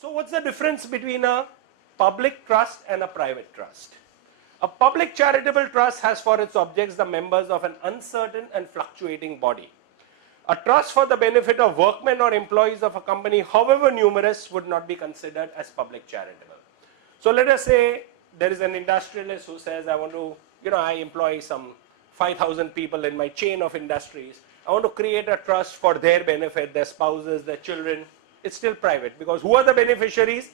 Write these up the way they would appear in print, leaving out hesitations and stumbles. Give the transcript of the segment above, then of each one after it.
So what's the difference between a public trust and a private trust? A public charitable trust has for its objects the members of an uncertain and fluctuating body. A trust for the benefit of workmen or employees of a company, however numerous, would not be considered as public charitable. So let us say there is an industrialist who says, I want to, I employ some 5,000 people in my chain of industries. I want to create a trust for their benefit, their spouses, their children. It's still private, because who are the beneficiaries?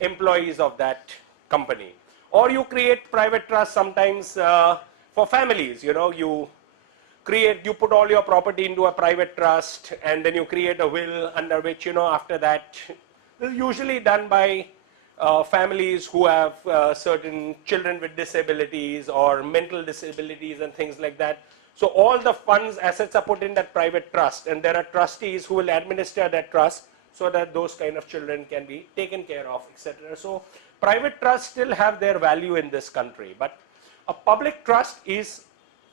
Employees of that company. Or you create private trust sometimes for families. You put all your property into a private trust, and then you create a will under which, after that, this is usually done by families who have certain children with disabilities or mental disabilities and things like that. So all the funds, assets are put in that private trust, and there are trustees who will administer that trust so that those kind of children can be taken care of, etc. So private trusts still have their value in this country, but a public trust is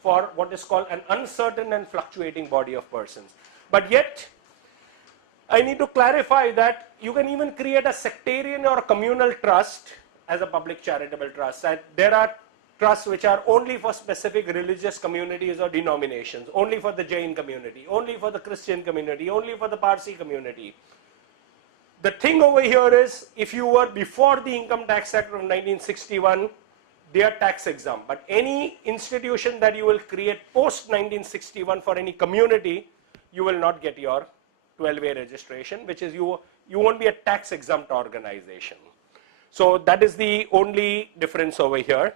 for what is called an uncertain and fluctuating body of persons. But yet, I need to clarify that you can even create a sectarian or communal trust as a public charitable trust. And there are trusts which are only for specific religious communities or denominations, only for the Jain community, only for the Christian community, only for the Parsi community. The thing over here is, if you were before the Income Tax Act of 1961, they are tax exempt. But any institution that you will create post 1961 for any community, you will not get your 12A registration, which is you won't be a tax exempt organization. So that is the only difference over here.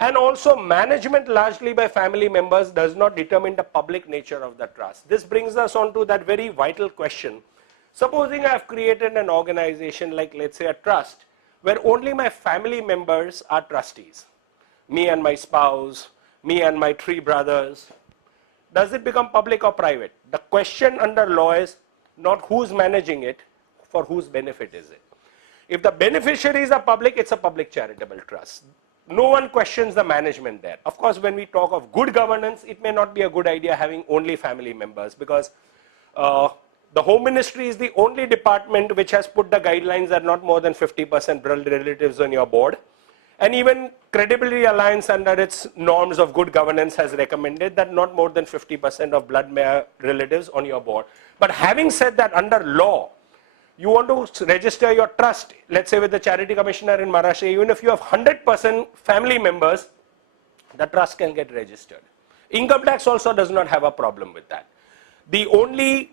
And also, management largely by family members does not determine the public nature of the trust. This brings us on to that very vital question. Supposing I have created an organization like, let's say, a trust, where only my family members are trustees. Me and my spouse, me and my 3 brothers. Does it become public or private? The question under law is not who's managing it, for whose benefit is it. If the beneficiaries are public, it's a public charitable trust. No one questions the management there. Of course, when we talk of good governance, it may not be a good idea having only family members, because the Home Ministry is the only department which has put the guidelines that not more than 50% blood relatives on your board. And even Credibility Alliance, under its norms of good governance, has recommended that not more than 50% of blood relatives on your board. But having said that, under law, you want to register your trust, let's say with the Charity Commissioner in Maharashtra, even if you have 100% family members, the trust can get registered. Income tax also does not have a problem with that. The only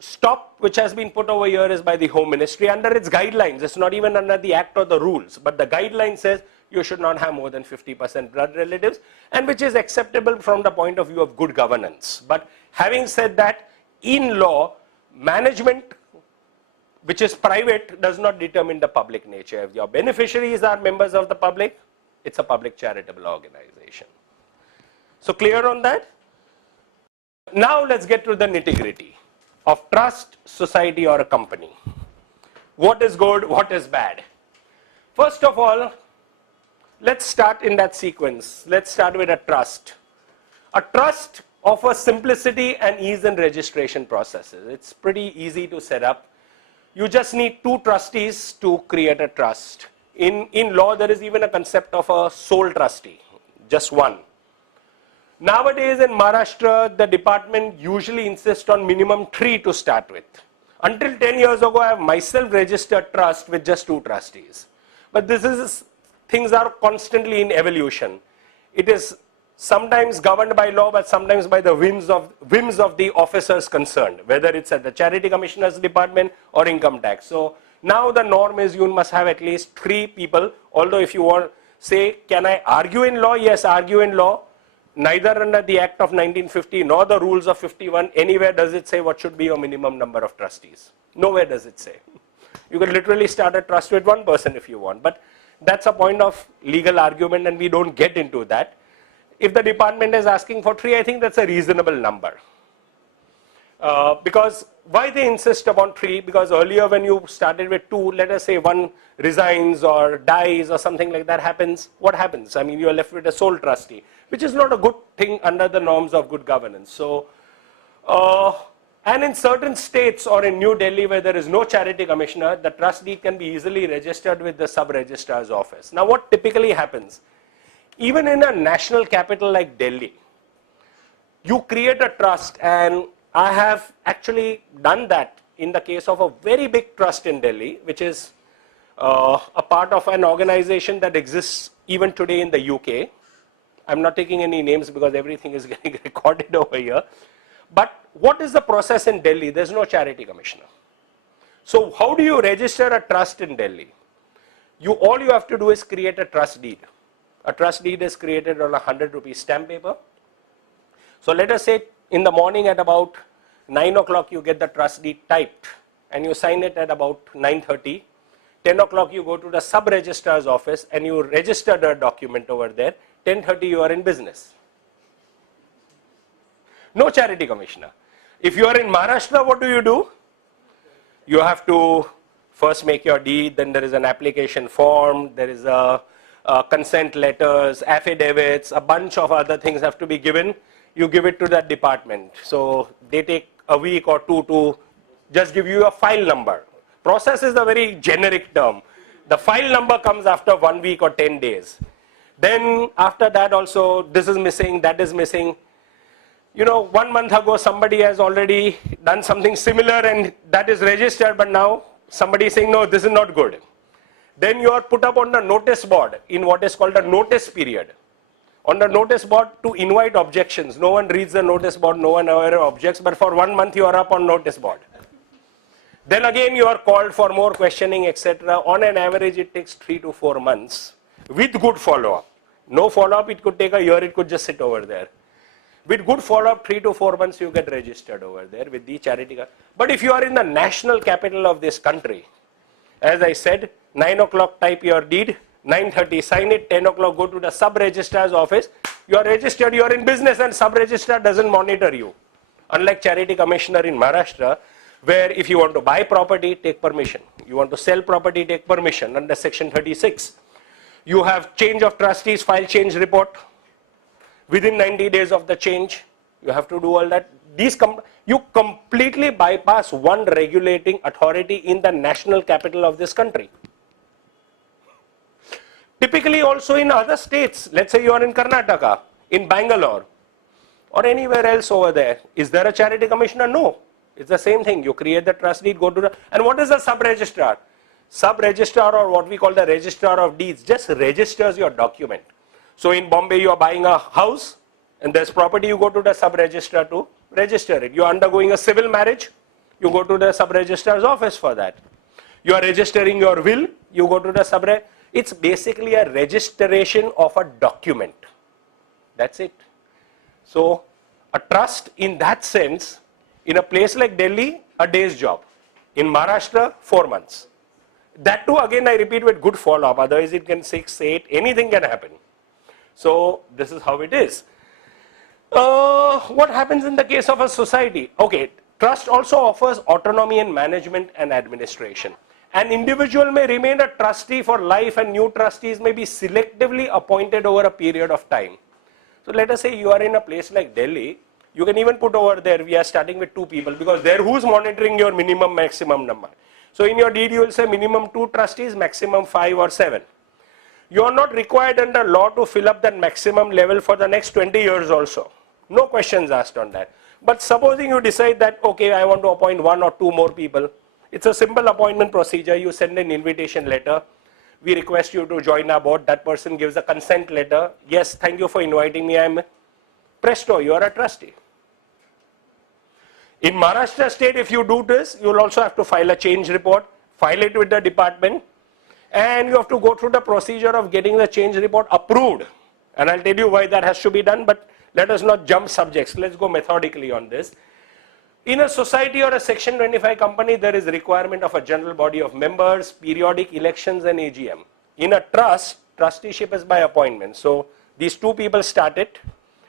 stop which has been put over here is by the Home Ministry under its guidelines. It's not even under the act or the rules, but the guideline says you should not have more than 50% blood relatives, and which is acceptable from the point of view of good governance. But having said that, in law, management which is private does not determine the public nature. If your beneficiaries are members of the public, it's a public charitable organization. So clear on that? Now let's get to the nitty-gritty of trust, society, or a company. What is good, what is bad? First of all, let's start in that sequence. Let's start with a trust. A trust offers simplicity and ease in registration processes. It's pretty easy to set up. You just need 2 trustees to create a trust. In law, there is even a concept of a sole trustee, just one. Nowadays in Maharashtra, the department usually insists on minimum 3 to start with. Until 10 years ago, I have myself registered trust with just 2 trustees. But things are constantly in evolution. It is sometimes governed by law, but sometimes by the whims of the officers concerned, whether it's at the Charity Commissioner's department or income tax. So now the norm is you must have at least 3 people, although if you want, say, can I argue in law? Yes, argue in law. Neither under the Act of 1950 nor the rules of 51, anywhere does it say what should be your minimum number of trustees. Nowhere does it say. You can literally start a trust with 1 person if you want, but that's a point of legal argument and we don't get into that. If the department is asking for 3, I think that's a reasonable number. Because why they insist upon 3? Because earlier when you started with 2, let us say 1 resigns or dies or something like that happens, what happens? I mean, you are left with a sole trustee, which is not a good thing under the norms of good governance. So, And in certain states or in New Delhi where there is no charity commissioner, the trust deed can be easily registered with the sub-registrar's office. Now what typically happens, even in a national capital like Delhi, you create a trust, and I have actually done that in the case of a very big trust in Delhi, which is a part of an organization that exists even today in the UK. I'm not taking any names because everything is getting recorded over here. But what is the process in Delhi? There's no charity commissioner. So how do you register a trust in Delhi? All you have to do is create a trust deed. A trust deed is created on a 100 rupee stamp paper. So let us say in the morning at about 9 o'clock you get the trust deed typed and you sign it at about 9:30. 10 o'clock you go to the sub-registrar's office and you register the document over there. 10:30 you are in business. No charity commissioner. If you are in Maharashtra, what do? You have to first make your deed, then there is an application form, there is a consent letters, affidavits, a bunch of other things have to be given. You give it to that department. So they take a week or two to just give you a file number. Process is a very generic term. The file number comes after 1 week or 10 days. Then after that also, this is missing, that is missing. 1 month ago somebody has already done something similar and that is registered, but now somebody is saying, no, this is not good. Then you are put up on the notice board in what is called a notice period. On the notice board to invite objections. No one reads the notice board, no one ever objects, but for 1 month you are up on notice board. Then again you are called for more questioning, etc. On an average it takes 3 to 4 months with good follow-up. No follow-up, it could take a year, it could just sit over there. With good follow-up, 3 to 4 months you get registered over there with the charity. But if you are in the national capital of this country, as I said, 9 o'clock type your deed, 9:30 sign it, 10 o'clock go to the sub-registrar's office, you are registered, you are in business, and sub-registrar doesn't monitor you. Unlike charity commissioner in Maharashtra, where if you want to buy property, take permission. You want to sell property, take permission under section 36. You have change of trustees, file change report. Within 90 days of the change, you have to do all that. You completely bypass one regulating authority in the national capital of this country. Typically also in other states, let's say you are in Karnataka, in Bangalore, or anywhere else over there, is there a charity commissioner? No. It's the same thing. You create the trust deed, go to the, and what is the sub-registrar? Sub-registrar, or what we call the registrar of deeds, just registers your document. So in Bombay you are buying a house and there's property, you go to the sub-registrar to register it. You are undergoing a civil marriage, you go to the sub-registrar's office for that. You are registering your will, you go to the sub-registrar. It's basically a registration of a document. That's it. So a trust in that sense, in a place like Delhi, a day's job. In Maharashtra, 4 months. That too, again I repeat, with good follow-up, otherwise it can 6, 8, anything can happen. So this is how it is. What happens in the case of a society? Okay, trust also offers autonomy in management and administration. An individual may remain a trustee for life and new trustees may be selectively appointed over a period of time. So let us say you are in a place like Delhi, you can even put over there, we are starting with 2 people, because there who's monitoring your minimum maximum number. So in your deed you will say minimum 2 trustees, maximum 5 or 7. You are not required under law to fill up that maximum level for the next 20 years also. No questions asked on that. But supposing you decide that, okay, I want to appoint 1 or 2 more people, it's a simple appointment procedure. You send an invitation letter. We request you to join our board. That person gives a consent letter. Yes, thank you for inviting me. I'm presto, you are a trustee. In Maharashtra state, if you do this, you will also have to file a change report, file it with the department, and you have to go through the procedure of getting the change report approved. And I'll tell you why that has to be done, but let us not jump subjects. Let's go methodically on this. In a society or a section 25 company, there is requirement of a general body of members, periodic elections and AGM. In a trust, trusteeship is by appointment. So these 2 people start it.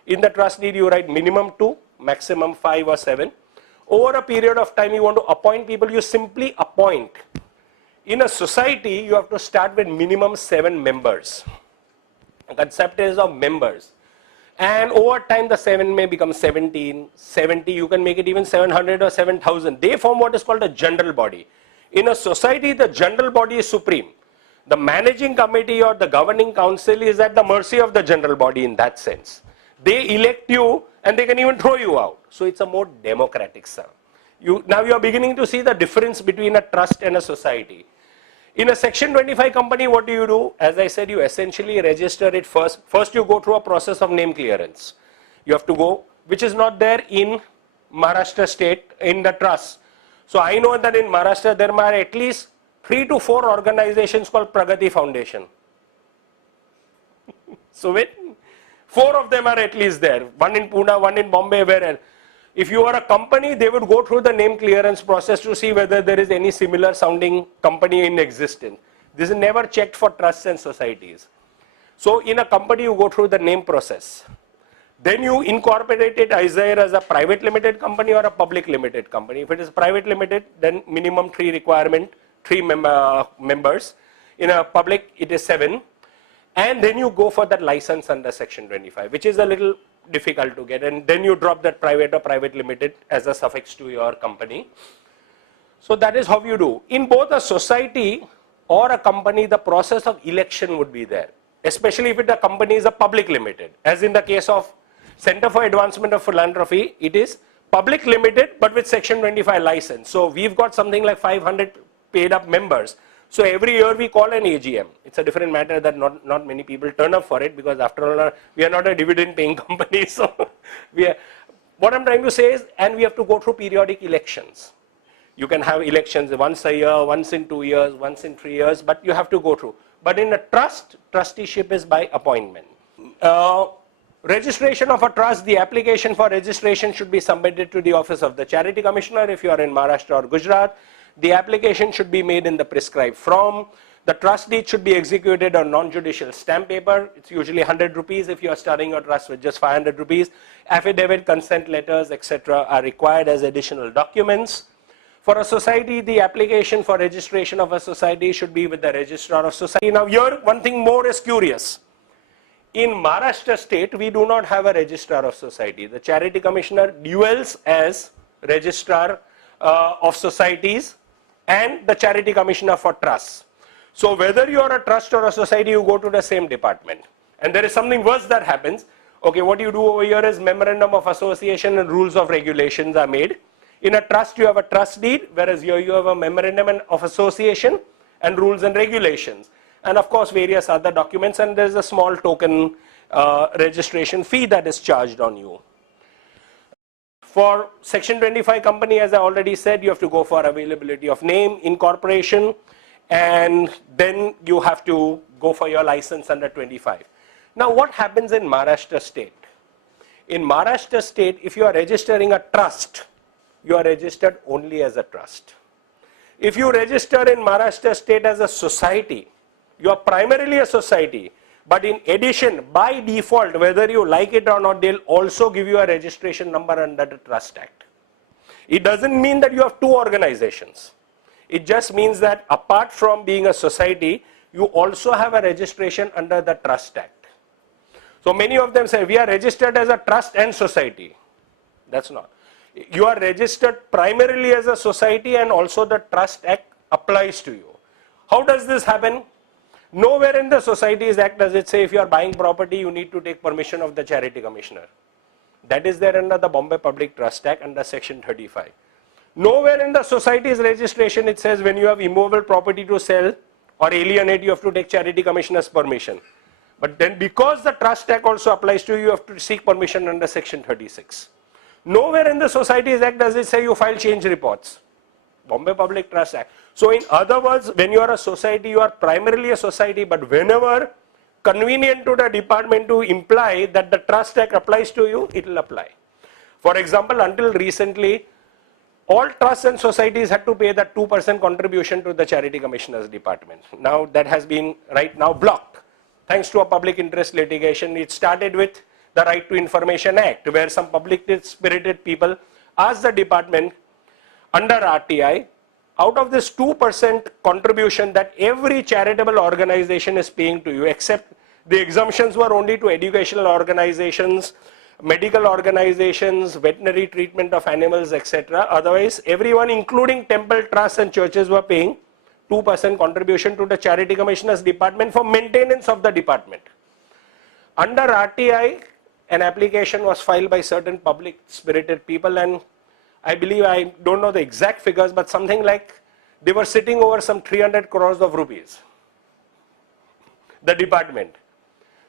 In the trust deed, you write minimum 2, maximum 5 or 7. Over a period of time, you want to appoint people, you simply appoint. In a society, you have to start with minimum 7 members. The concept is of members. And over time, the 7 may become 17, 70, you can make it even 700 or 7,000. They form what is called a general body. In a society, the general body is supreme. The managing committee or the governing council is at the mercy of the general body in that sense. They elect you and they can even throw you out. So it's a more democratic system. Now you are beginning to see the difference between a trust and a society. In a Section 25 company, what do you do? As I said, you essentially register it first. First, you go through a process of name clearance. You have to go, which is not there in Maharashtra state, in the trust. So I know that in Maharashtra, there are at least 3 to 4 organizations called Pragati Foundation. So 4 of them are at least there. One in Pune, one in Bombay, where if you are a company, they would go through the name clearance process to see whether there is any similar sounding company in existence. This is never checked for trusts and societies. So in a company, you go through the name process. Then you incorporate it either as a private limited company or a public limited company. If it is private limited, then minimum 3 requirement, 3 members. In a public, it is 7. And then you go for that license under Section 25, which is a little difficult to get, and then you drop that private or private limited as a suffix to your company. So that is how you do. In both a society or a company, the process of election would be there, especially if the company is a public limited. As in the case of Center for Advancement of Philanthropy, it is public limited but with Section 25 license. So we've got something like 500 paid up members. So every year we call an AGM. It's a different matter that not many people turn up for it, because after all, we are not a dividend paying company. So what I'm trying to say is, and we have to go through periodic elections. You can have elections once a year, once in 2 years, once in 3 years, but you have to go through. But in a trust, trusteeship is by appointment. Registration of a trust, the application for registration should be submitted to the office of the Charity Commissioner if you are in Maharashtra or Gujarat. The application should be made in the prescribed form. The trust deed should be executed on non-judicial stamp paper. It's usually 100 rupees if you are starting your trust with just 500 rupees. Affidavit, consent letters, etc. are required as additional documents. For a society, the application for registration of a society should be with the registrar of society. Now here, one thing more is curious. In Maharashtra state, we do not have a registrar of society. The Charity Commissioner duels as registrar of societies and the Charity Commissioner for trusts. So whether you are a trust or a society, you go to the same department. And there is something worse that happens. Okay, what you do over here is memorandum of association and rules of regulations are made. In a trust, you have a trust deed, whereas here you have a memorandum of association and rules and regulations. And of course, various other documents, and there's a small token registration fee that is charged on you. For Section 25 company, as I already said, you have to go for availability of name, incorporation, and then you have to go for your license under 25. Now, what happens in Maharashtra state? In Maharashtra state, if you are registering a trust, you are registered only as a trust. If you register in Maharashtra state as a society, you are primarily a society. But in addition, by default, whether you like it or not, they'll also give you a registration number under the Trust Act. It doesn't mean that you have 2 organizations. It just means that apart from being a society, you also have a registration under the Trust Act. So many of them say, we are registered as a trust and society. That's not. You are registered primarily as a society, and also the Trust Act applies to you. How does this happen? Nowhere in the Societies Act does it say if you are buying property, you need to take permission of the Charity Commissioner. That is there under the Bombay Public Trust Act under Section 35. Nowhere in the society's registration it says when you have immovable property to sell or alienate, you have to take Charity Commissioner's permission. But then because the Trust Act also applies to you, you have to seek permission under Section 36. Nowhere in the Societies Act does it say you file change reports. Bombay Public Trust Act. So in other words, when you are a society, you are primarily a society, but whenever convenient to the department to imply that the Trust Act applies to you, it will apply. For example, until recently, all trusts and societies had to pay that 2% contribution to the Charity Commissioner's department. Now that has been right now blocked. Thanks to a public interest litigation, it started with the Right to Information Act, where some public spirited people asked the department under RTI, out of this 2% contribution that every charitable organization is paying to you, except The exemptions were only to educational organizations, medical organizations, veterinary treatment of animals, etc. Otherwise, everyone, including temple trusts and churches, were paying 2% contribution to the Charity Commissioner's department for maintenance of the department. Under RTI, an application was filed by certain public spirited people, and I believe, I don't know the exact figures, but something like they were sitting over some 300 crores of rupees, the department.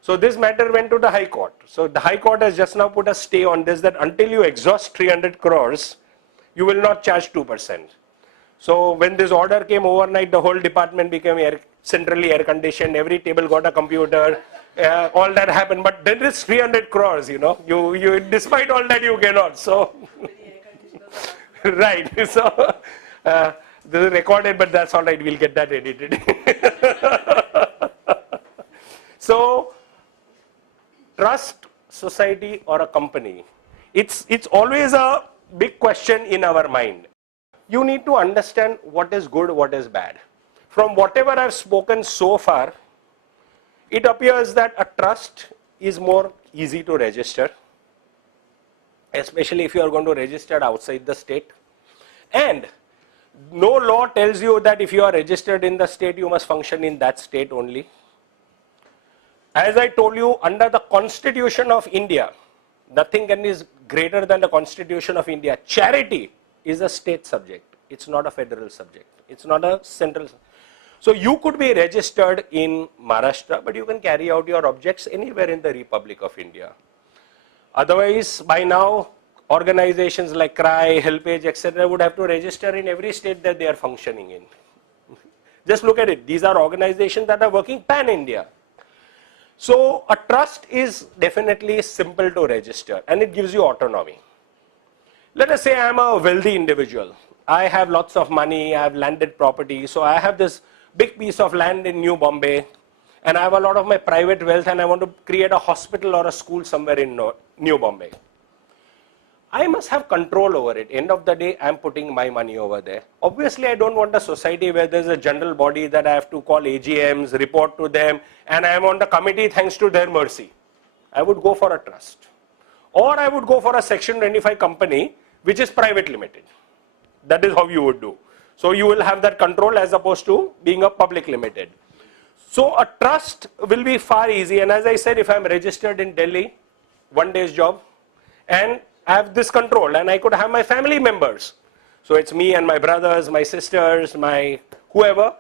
So this matter went to the High Court. So the High Court has just now put a stay on this, that until you exhaust 300 crores, you will not charge 2%. So when this order came overnight, the whole department became centrally air conditioned, every table got a computer, all that happened. But then it's 300 crores, you know, you despite all that you cannot. So, right, so this is recorded, but that's all right, we'll get that edited. So, trust, society or a company, it's always a big question in our mind. You need to understand what is good, what is bad. From whatever I've spoken so far, it appears that a trust is more easy to register, especially if you are going to register outside the state. And no law tells you that if you are registered in the state, you must function in that state only. As I told you, under the Constitution of India, nothing is greater than the Constitution of India. Charity is a state subject. It's not a federal subject. It's not a central. So you could be registered in Maharashtra, but you can carry out your objects anywhere in the Republic of India. Otherwise, by now, organizations like CRY, HelpAge, etc. would have to register in every state that they are functioning in. Just look at it. These are organizations that are working pan-India. So a trust is definitely simple to register and it gives you autonomy. Let us say I am a wealthy individual. I have lots of money, I have landed property. So I have this big piece of land in New Bombay and I have a lot of my private wealth and I want to create a hospital or a school somewhere in New Bombay. I must have control over it. End of the day, I am putting my money over there. Obviously, I don't want a society where there's a general body that I have to call AGMs, report to them, and I am on the committee thanks to their mercy. I would go for a trust. Or I would go for a Section 25 company, which is private limited. That is how you would do. So you will have that control as opposed to being a public limited. So a trust will be far easy. And as I said, if I am registered in Delhi, 1 day's job, and I have this control and I could have my family members. So it's me and my brothers, my sisters, my whoever,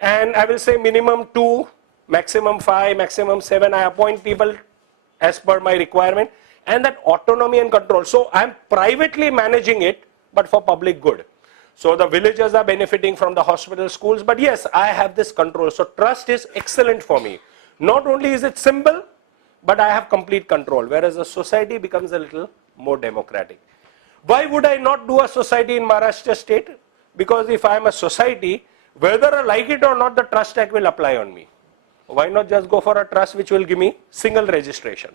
and I will say minimum 2, maximum 5, maximum 7. I appoint people as per my requirement and that autonomy and control. So I'm privately managing it, but for public good. So the villagers are benefiting from the hospital, schools, but yes, I have this control. So trust is excellent for me. Not only is it simple, but I have complete control, whereas a society becomes a little more democratic. Why would I not do a society in Maharashtra state? Because if I am a society, whether I like it or not, the Trust Act will apply on me. Why not just go for a trust which will give me single registration?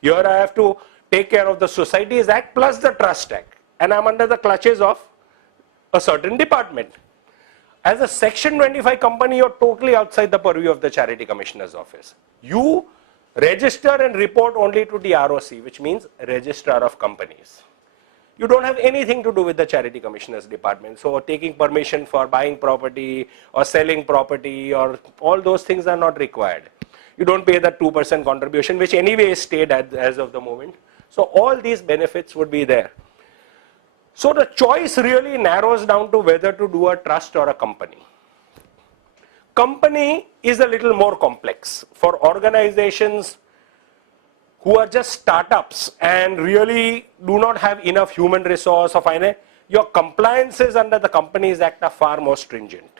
Here I have to take care of the Societies Act plus the Trust Act, and I am under the clutches of a certain department. As a Section 25 company, you are totally outside the purview of the Charity Commissioner's office. You register and report only to the ROC, which means Registrar of Companies. You don't have anything to do with the Charity Commissioner's department. So taking permission for buying property or selling property or all those things are not required. You don't pay that 2% contribution, which anyway is stayed as of the moment. So all these benefits would be there. So the choice really narrows down to whether to do a trust or a company. Company is a little more complex for organizations who are just startups and really do not have enough human resource or finance. Your compliances under the Companies Act are far more stringent.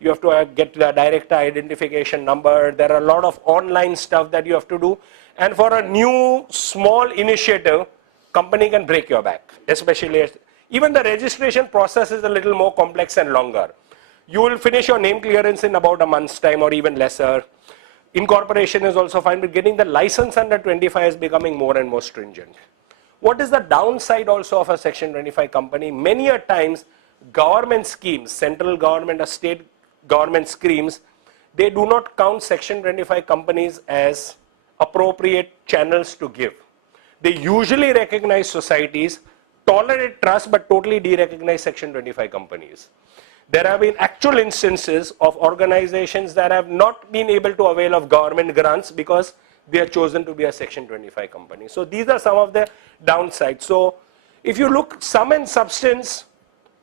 You have to get the director identification number. There are a lot of online stuff that you have to do. And for a new small initiative, company can break your back, especially even the registration process is a little more complex and longer. You will finish your name clearance in about a month's time or even lesser. Incorporation is also fine, but getting the license under 25 is becoming more and more stringent. What is the downside also of a Section 25 company? Many a times government schemes, central government or state government schemes, they do not count Section 25 companies as appropriate channels to give. They usually recognize societies, tolerate trust, but totally de-recognize Section 25 companies. There have been actual instances of organizations that have not been able to avail of government grants because they are chosen to be a Section 25 company. So these are some of the downsides. So if you look sum and substance,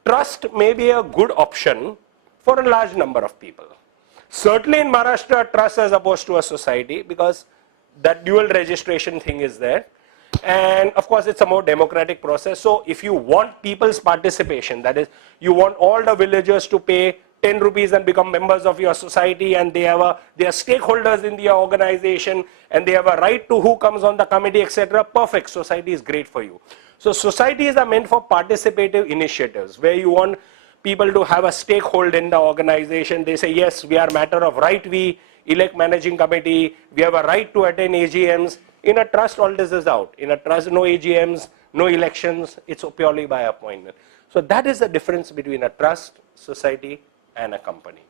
trust may be a good option for a large number of people. Certainly in Maharashtra, trust as opposed to a society, because that dual registration thing is there. And of course, it's a more democratic process. So if you want people's participation, that is, you want all the villagers to pay 10 rupees and become members of your society, and they are stakeholders in the organization, and they have a right to who comes on the committee, etc. Perfect. Society is great for you. So societies are meant for participative initiatives, where you want people to have a stakehold in the organization. They say, yes, we are matter of right, we elect managing committee, we have a right to attend AGMs. In a trust, all this is out. In a trust, no AGMs, no elections, it's purely by appointment. So that is the difference between a trust, society, and a company.